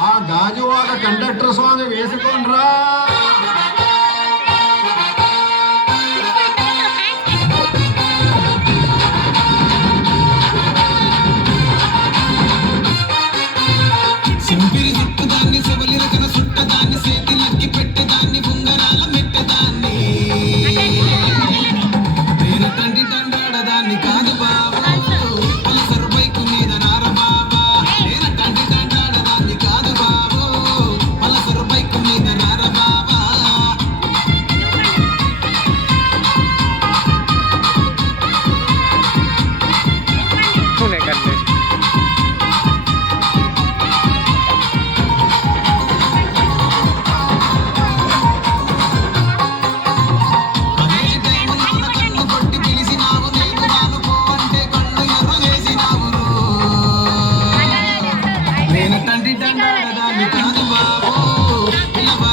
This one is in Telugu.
ఆ గాజువాక కండక్టర్ స్వామి వేసుకోండ్రా. సింపిరి చుట్టదాన్ని సెవలి రకన చుట్టదాన్ని చేతిలకి పెట్టదాన్ని ఉంగరాల మెట్టదాన్ని నేను తండ్రి తండాడదాన్ని కాదు బాబు పల్సర్ బైకు మీద రార బాబా నేను తండ్రి తండాడదాన్ని కాదు బాబు పల్సర్ బైకు మీద రార బాబా నేను తండ్రి తండ్రి